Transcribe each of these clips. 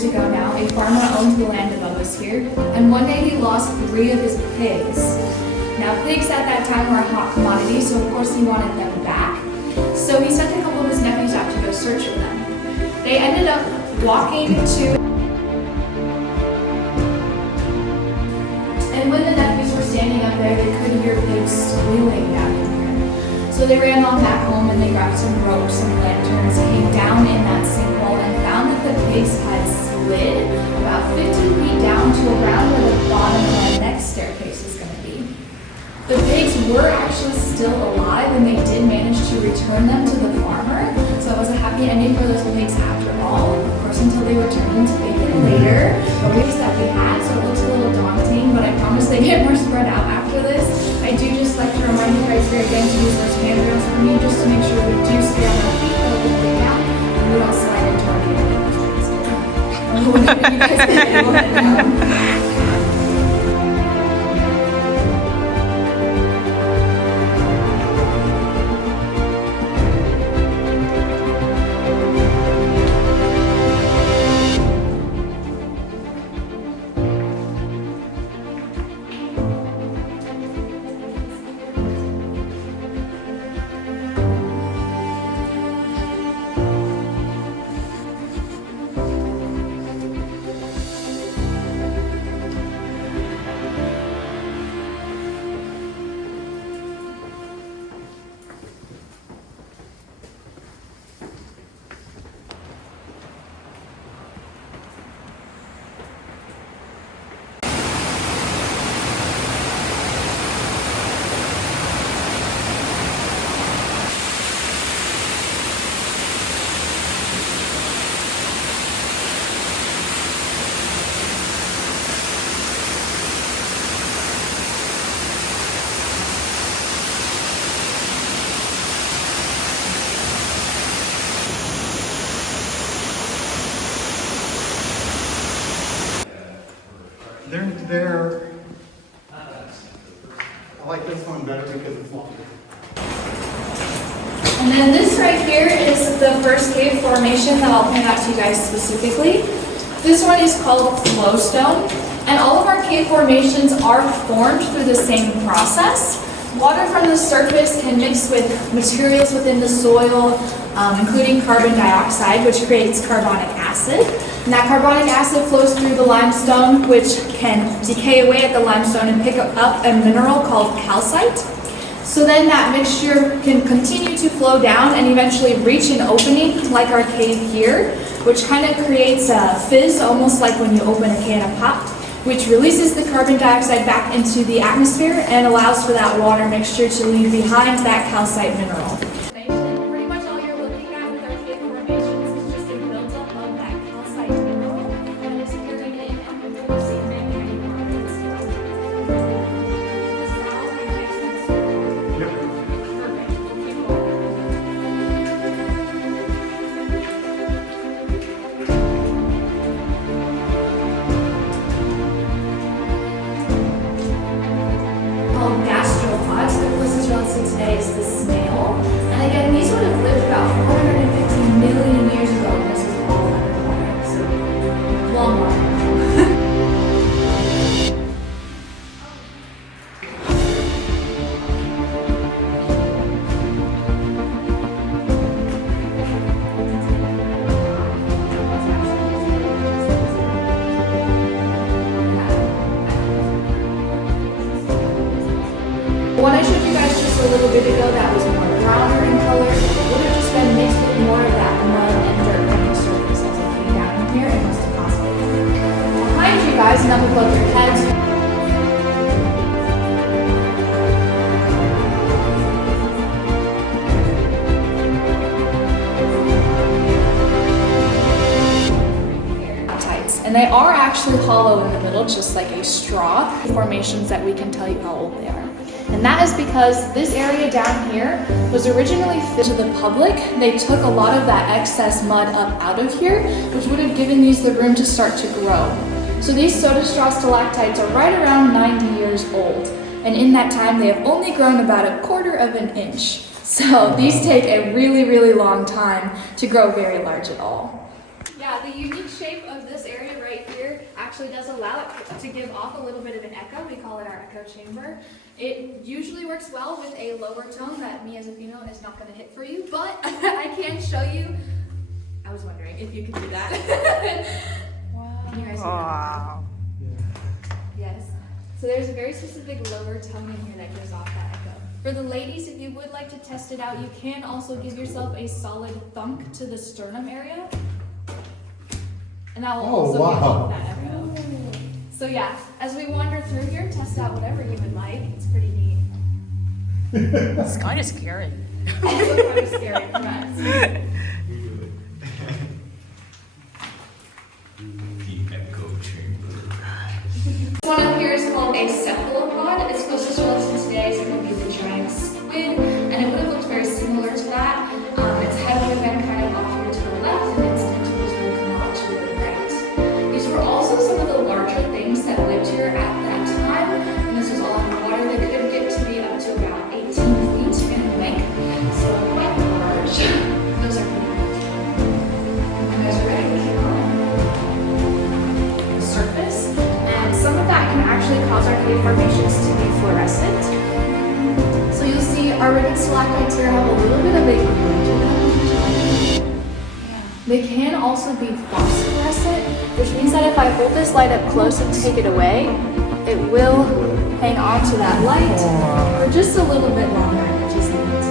years ago now, a farmer owned the land above us here, and one day he lost 3 of his pigs. Now pigs at that time were a hot commodity, so of course he wanted them back. So he sent a couple of his nephews out to go search for them. They ended up walking to, and when the nephews were standing up there, they could hear pigs squealing down in here. So they ran on back home and they grabbed some ropes and lanterns, came down in that sinkhole and found that the pigs had slid about 15 feet down to around where the bottom of our next staircase is going to be. The pigs were actually still alive and they did manage to return them to the farmer. So it was a happy ending for those pigs after all. Of course, until they were turned into bacon later. The pigs that we had, so it looks a little daunting, but I promise they get more spread out after this. I do just like to remind you guys here again to use those handrails for me, just to make sure we do stay on our feet while we lay down and we don't slide into our handrails. You guys can get able to know. They're I like this one better because it's longer. And then this right here is the first cave formation that I'll point out to you guys specifically. This one is called flowstone, and all of our cave formations are formed through the same process. Water from the surface can mix with materials within the soil, including carbon dioxide, which creates carbonic acid. And that carbonic acid flows through the limestone, which can decay away at the limestone and pick up a mineral called calcite. So then that mixture can continue to flow down and eventually reach an opening, like our cave here, which kind of creates a fizz, almost like when you open a can of pop, which releases the carbon dioxide back into the atmosphere and allows for that water mixture to leave behind that calcite mineral. Pretty much all you're looking at with our cave formations is just a buildup of that calcite mineral that is carried in and producing many, many products. Now, it makes sense. Yep. Perfect. We'll keep going. Called gastropods. The closest relative today is the snail. And again, these would have lived about 450 million years ago when this was all underwater. So, long while. One I showed you guys just a little bit ago that was more browner in color would have just been mixed with more of that mud and dirt from the surface as it came down in here and was deposited. Behind you guys, and up above your heads, and they are actually hollow in the middle, just like a straw. Formations that we can tell you how old they are. And that is because this area down here was originally fit to the public. They took a lot of that excess mud up out of here, which would have given these the room to start to grow. So these soda straw stalactites are right around 90 years old. And in that time, they have only grown about 1/4 of an inch. So these take a really, really long time to grow very large at all. Yeah, the unique shape of this area actually does allow it to give off a little bit of an echo. We call it our echo chamber. It usually works well with a lower tone that me as a female is not going to hit for you, but I can show you. I was wondering if you could do that. Wow. You guys Wow. Yes. So there's a very specific lower tone in here that gives off that echo. For the ladies, if you would like to test it out, you can also give yourself a solid thunk to the sternum area. And that will also give off that echo. So yeah, as we wander through here, test out whatever you would like. It's pretty neat. It's kind of scary. Also kind of scary, correct. The echo chamber. This one up here is called a cephalopod. Its closest relative today is going to be the giant squid, and it would have looked very similar to that. Its head would have been kind of off here to the left, and its tentacles would come out to the right. These were also some of the larger things that lived here at that time, and this was all underwater. They could get to be up to about 18 feet in length, so quite large. Those are pretty cool. You guys are ready to keep on the surface, and some of that can actually cause our cave formations to be fluorescent. So you'll see our ribbon stalactites here have a little bit of a glue to them. They can also be phosphorescent, which means that if I hold this light up close and take it away, it will hang on to that light for just a little bit longer, which is neat.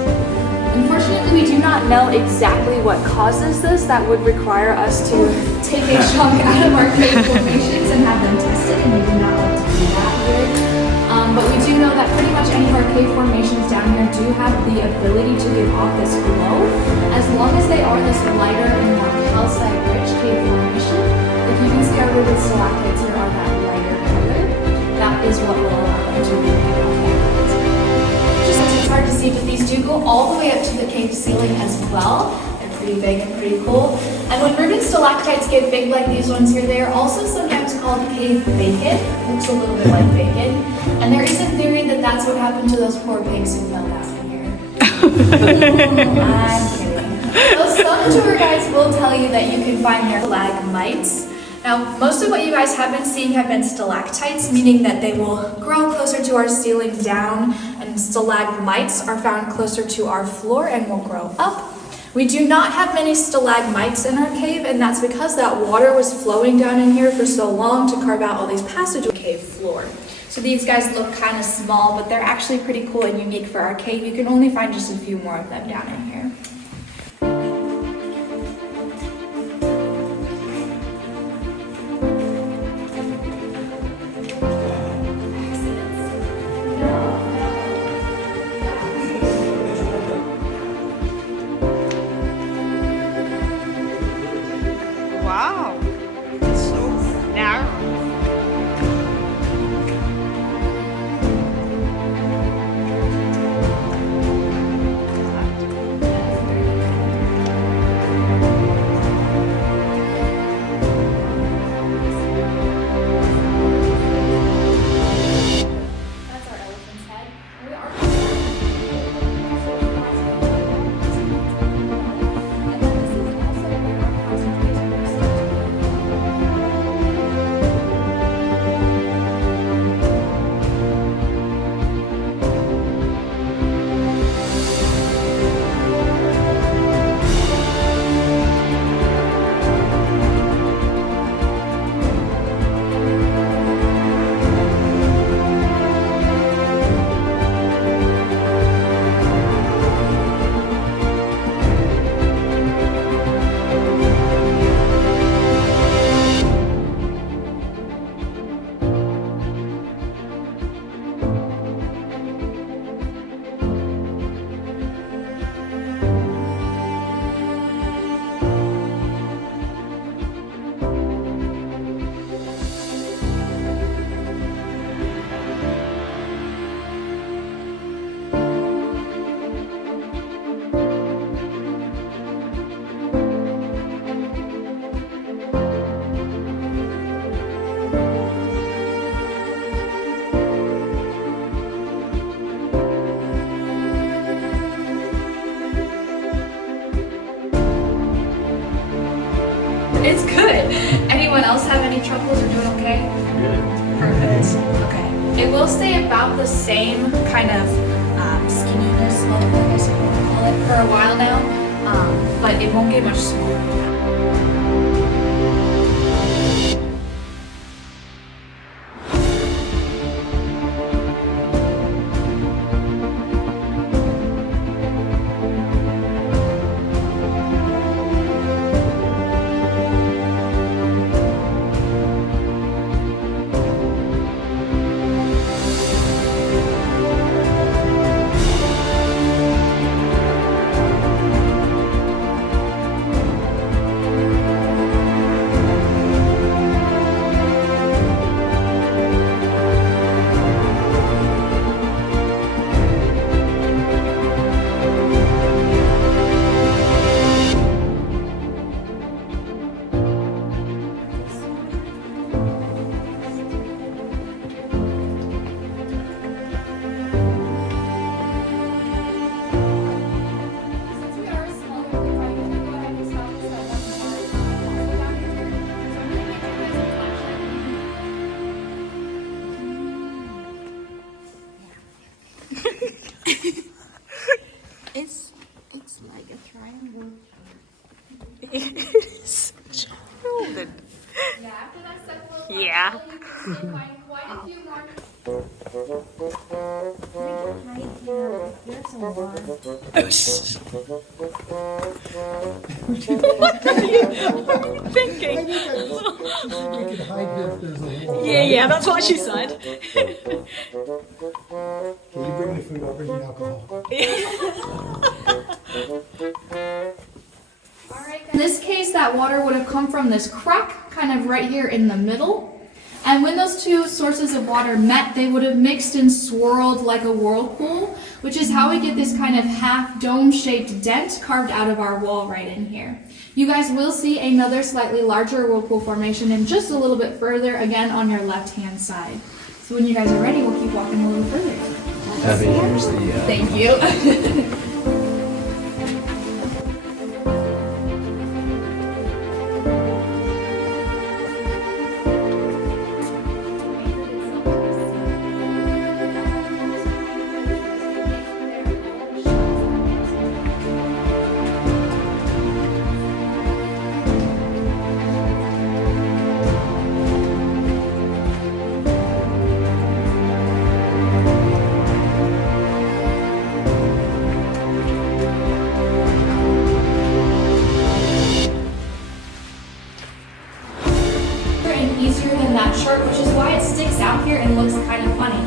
Unfortunately, we do not know exactly what causes this. That would require us to take a chunk out of our cave formations and have them tested, and we do not like to do that here. But we do know that pretty much any of our cave formations down here do have the ability to give off this glow, as long as they are this lighter and more calcite-rich cave formation. If you can see our ribbon stalactites here are that lighter color, that is what will allow them to really give off that light. Just it's hard to see, but these do go all the way up to the cave ceiling as well. They're pretty big and pretty cool. And when ribbon stalactites get big like these ones here, they are also sometimes called cave bacon. Looks a little bit like bacon. And there is a theory that that's what happened to those poor pigs who fell down here. I'm kidding. Those some tour guides will tell you that you can find their stalagmites. Now, most of what you guys have been seeing have been stalactites, meaning that they will grow closer to our ceiling down, and stalagmites are found closer to our floor and will grow up. We do not have many stalagmites in our cave, and that's because that water was flowing down in here for so long to carve out all these passageways cave floor. So these guys look kind of small, but they're actually pretty cool and unique for our cave. You can only find just a few more of them down in here. Wow. It's so narrow. That's our elephant's head. We are. And then this is also where our concentration is. It's good. Anyone else have any troubles or doing okay? It will stay about the same kind of skinniness level, I guess you want to call it, for a while now, but it won't get much smaller. It's like a triangle. It's children. Yeah, after that second little Yeah. you can still find quite a few more. Thinking. We could hide this, there's a wall. Yeah, that's what she said. Can you bring the food, I'll bring the alcohol. Alright, in this case, that water would have come from this crack, kind of right here in the middle. And when those two sources of water met, they would have mixed and swirled like a whirlpool, which is how we get this kind of half dome-shaped dent carved out of our wall right in here. You guys will see another slightly larger whirlpool formation in just a little bit further, again on your left-hand side. So when you guys are ready, we'll keep walking a little further. Here's the Thank you. Easier than that chert, which is why it sticks out here and looks kind of funny.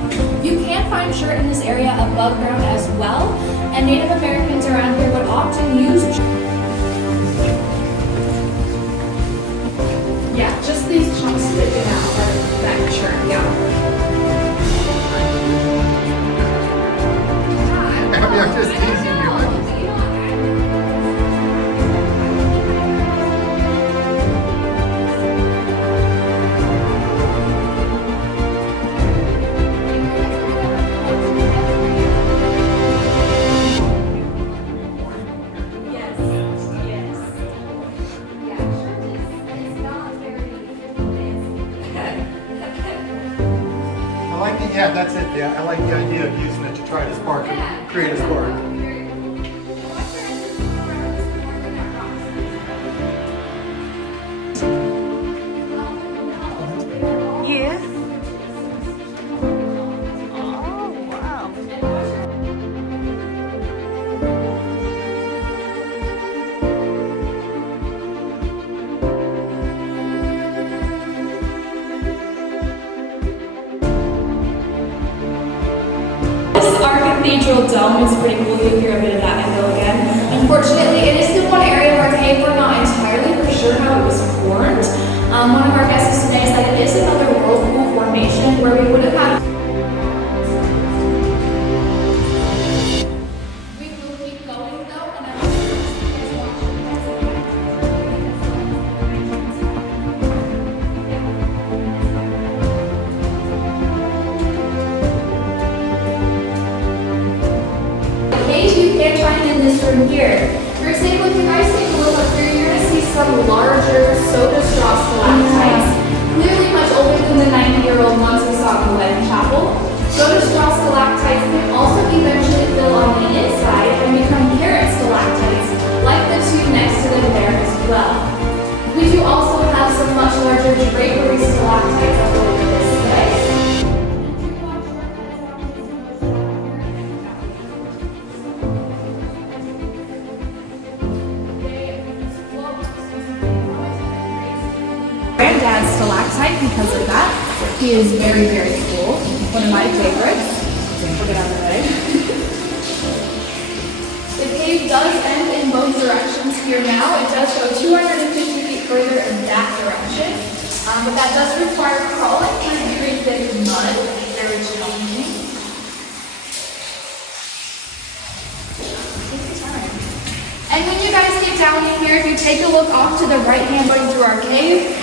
You can find chert in this area above ground as well, and Native Americans around here would often use yeah, just these chunks sticking out are that chert, yeah. I'm just teasing you. Yeah, that's it. Yeah, I like the idea of using it to try to spark and create a spark. Yeah. Oh, wow. Our cathedral dome is pretty cool. You'll hear a bit of that echo again. Unfortunately, it is the one area where we're not entirely for sure how it was formed. One of our guesses today is that it is another whirlpool formation where we would have had. We will keep going though, and you can find in this room here. For example, if you guys take a look up here, you're going to see some larger soda straw stalactites, clearly much older than the 90-year-old ones we saw in the wedding chapel. Soda straw stalactites can also eventually fill on the inside and become carrot stalactites, like the two next to them there as well. We do also have some much larger drapery stalactites up over this way. Granddad's stalactite because of that. He is very, very cool. One of my favorites. We'll get out of the way. The cave does end in both directions here now. It does go 250 feet further in that direction. But that does require crawling through very thick mud. Very challenging. Take your time. And when you guys get down in here, if you take a look off to the right hand going through our cave,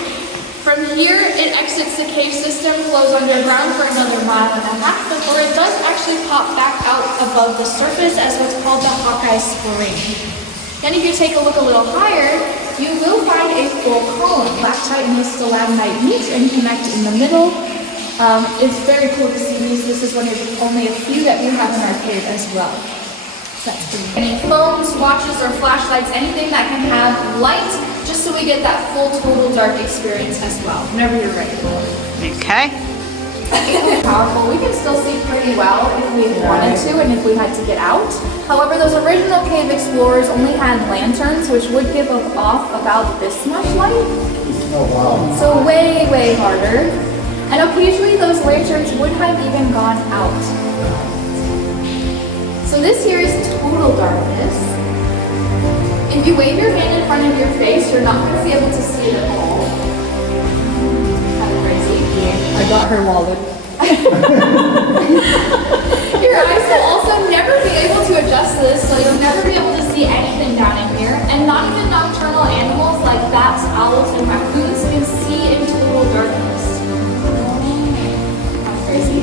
from here, it exits the cave system, flows underground for another 1.5 miles before it does actually pop back out above the surface as what's called the Hawkeye Spring. Then if you take a look a little higher, you will find a full column. Lactite and the stalagmite meet and connect in the middle. It's very cool to see these. This is one of only a few that we have in our cave as well. That's pretty cool. Any phones, watches, or flashlights, anything that can have light, just so we get that full total dark experience as well, whenever you're ready. Okay. Powerful. We can still see pretty well if we wanted to and if we had to get out. However, those original cave explorers only had lanterns, which would give off about this much light. Oh, wow. So way, way harder. And occasionally those lanterns would have even gone out. So this here is total darkness. If you wave your hand in front of your face, you're not going to be able to see it at all. Kind of crazy. I got her wallet. Your eyes will also never be able to adjust to this, so you'll never be able to see anything down in here. And not even nocturnal animals like bats, owls, and raccoons can see in total darkness. Kind of crazy.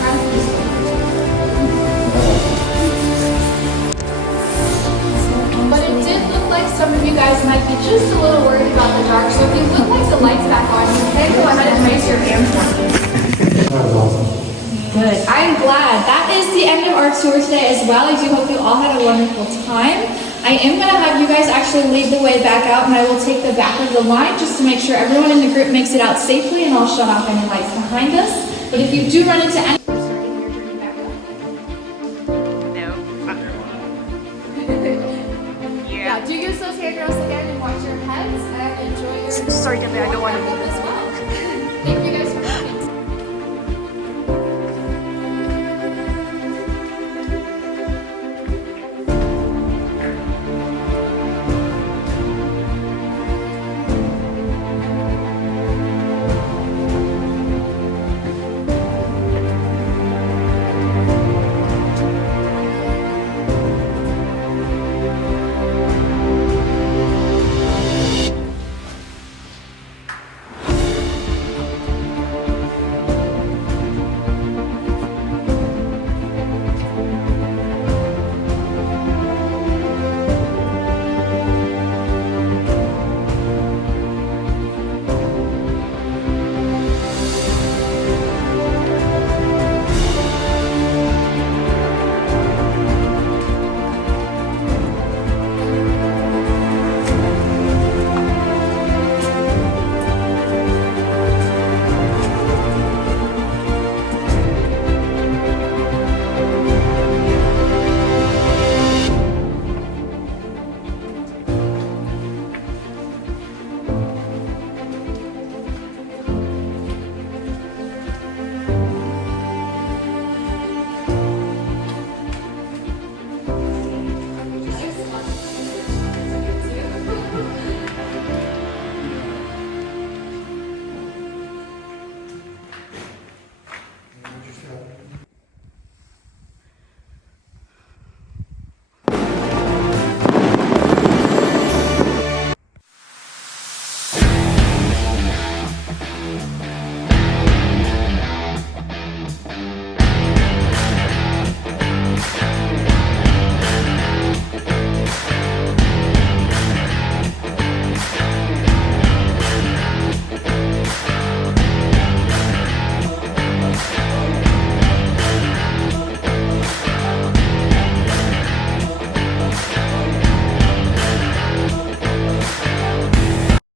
Kind of peaceful. But it did look like some of you guys might be just a little worried about the dark, so if you would like the lights back on, you can go ahead and raise your hand for me. That was awesome. Good. I'm glad. That is the end of our tour today as well. I do hope you all had a wonderful time. I am going to have you guys actually lead the way back out, and I will take the back of the line just to make sure everyone in the group makes it out safely, and I'll shut off any lights behind us. But if you do run into any... No. Yeah, do use those handrails again and watch your heads and enjoy your... Sorry, Debbie, I don't want to. This way.